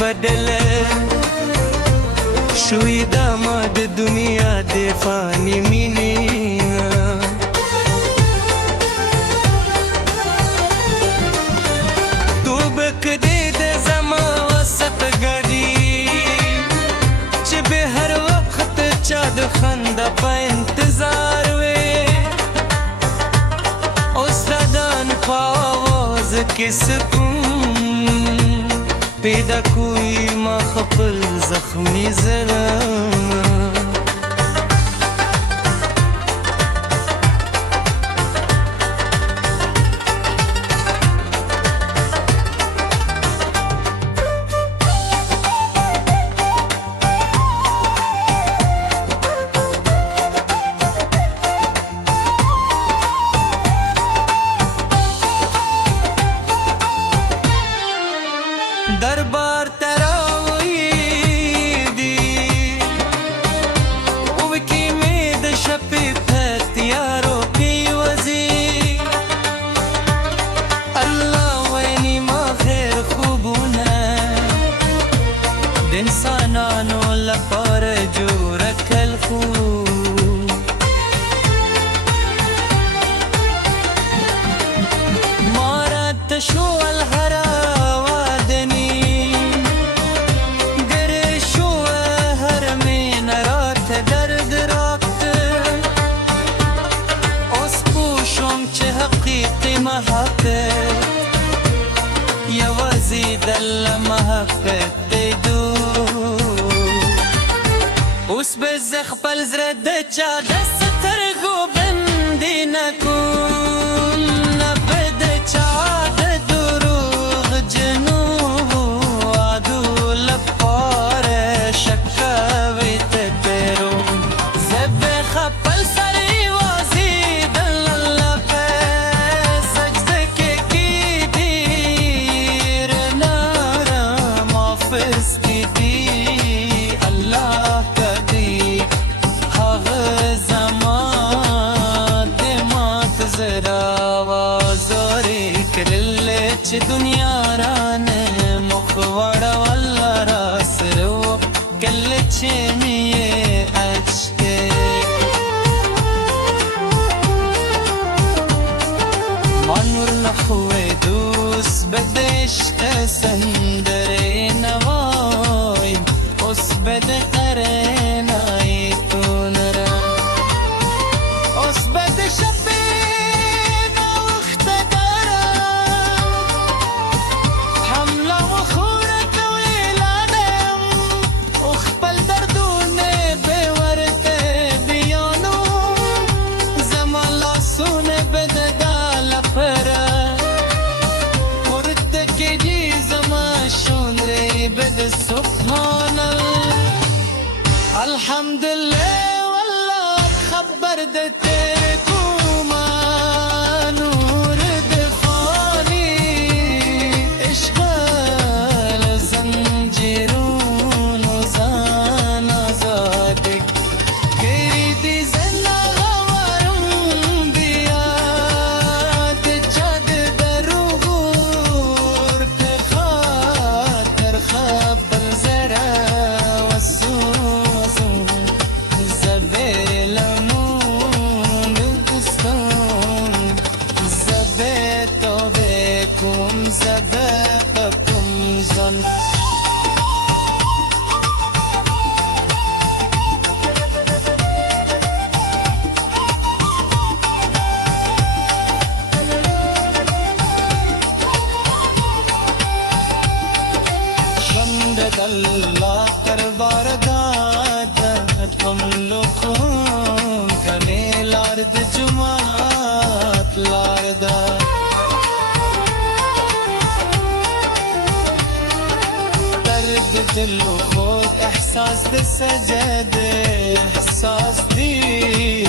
بدله شوی داماد دنیا دی فانی مینی تو بکدی د زما وسط گری چې به هر وخت چا د خندا په انتظار وې استادان په آواز کې سکون پیدا کوئی ما خپل زخمی زلم دربار تراوی دی وکی می د شپې پتیارو پیوزی الله ویني ما خیر خوبونه د انسانانو لپاره جوړ کړل خو مارت شو الهرا یوازې د محبت دی دو اوس به زه خپل زړه د چا د سترګو بندي نه کوم نه به د چا د دروغ جنو وعدو لپاره شکاوي ته پیرو زه به خپل سر یوازې د الله په سجده کې چې دنیا رانه مخ وړول را سرو کله چې مې اچکه مانور نخوې دوست بد عشق سندره نوای اوس بد قرنای تو نرا اوس بد شپه سبحان الله الحمدلله والله خبر دتكو ما نور دفاني اشغال زنجيرون وزان زادك كريدي زنا غوارم بياد جاد دروغور كخاطر خبر زرا والسوس زبيل مون بالقسطون زبيتو بكم زبقكم زن الله دربار داد تملكون كميل أرض جماعت لاردا درد دل و خود احساس د سجد احساس دی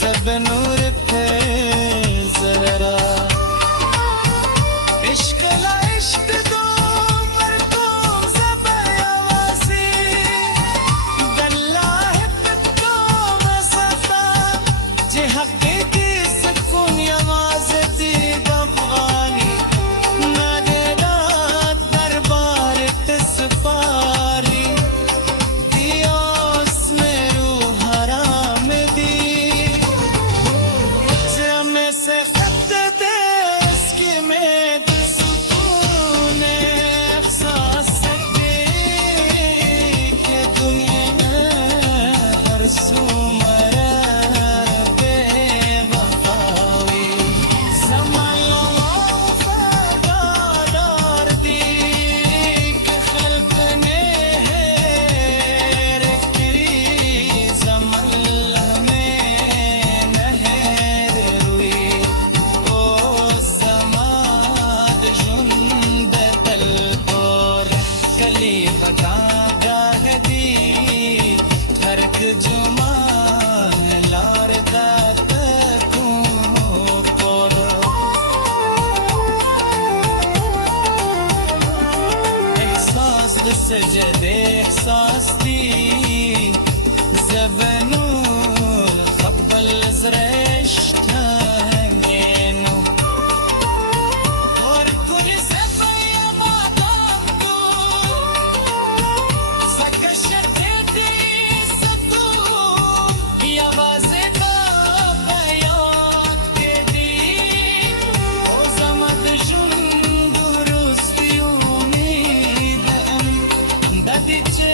زب نور پہ زرا عشق لا عشق دو कली बता गाहदी हरक जुमान लार दात سجد احساس دي زبنون خبل زرش تانينو وركل زفايا ما ضمدو سكشتدي ستون يا بازيدا بيات كدي وزمد جندو رستيوني دادی چه